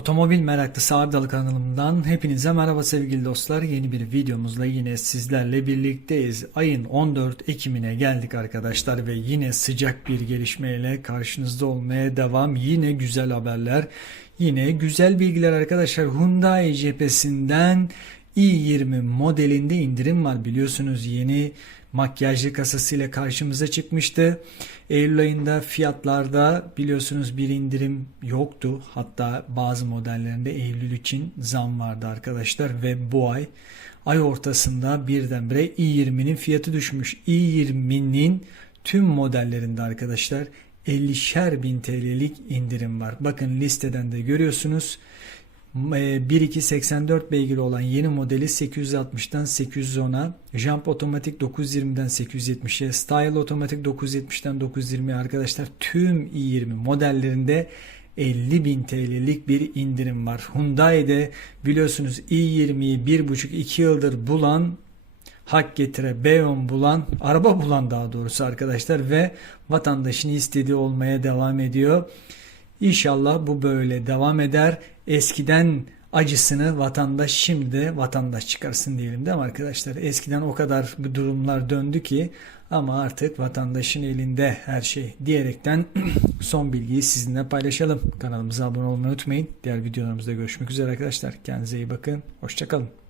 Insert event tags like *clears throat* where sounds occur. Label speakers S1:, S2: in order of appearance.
S1: Otomobil meraklısı Ardalı kanalımdan hepinize merhaba sevgili dostlar. Yeni bir videomuzla yine sizlerle birlikteyiz. Ayın 14 Ekim'ine geldik arkadaşlar ve yine sıcak bir gelişmeyle karşınızda olmaya devam. Yine güzel haberler, yine güzel bilgiler arkadaşlar. Hyundai cephesinden i20 modelinde indirim var biliyorsunuz yeni makyajlı kasasıyla karşımıza çıkmıştı. Eylül ayında fiyatlarda biliyorsunuz bir indirim yoktu. Hatta bazı modellerinde Eylül için zam vardı arkadaşlar ve bu ay ay ortasında birdenbire i20'nin fiyatı düşmüş. i20'nin tüm modellerinde arkadaşlar 50'şer bin TL'lik indirim var. Bakın listeden de görüyorsunuz. 1.2.84 beygiri olan yeni modeli 860'dan 810'a, Jump Otomatik 920'den 870'e, Style Otomatik 970'den 920'ye arkadaşlar tüm i20 modellerinde 50.000 TL'lik bir indirim var. Hyundai'de biliyorsunuz i20'yi 1,5-2 yıldır bulan hak getire B10 bulan, araba bulan daha doğrusu arkadaşlar ve vatandaşın istediği olmaya devam ediyor. İnşallah bu böyle devam eder. Eskiden acısını vatandaş şimdi vatandaş çıkarsın diyelim değil mi arkadaşlar? Eskiden o kadar bu durumlar döndü ki ama artık vatandaşın elinde her şey diyerekten *clears throat* son bilgiyi sizinle paylaşalım. Kanalımıza abone olmayı unutmayın. Diğer videolarımızda görüşmek üzere arkadaşlar. Kendinize iyi bakın. Hoşçakalın.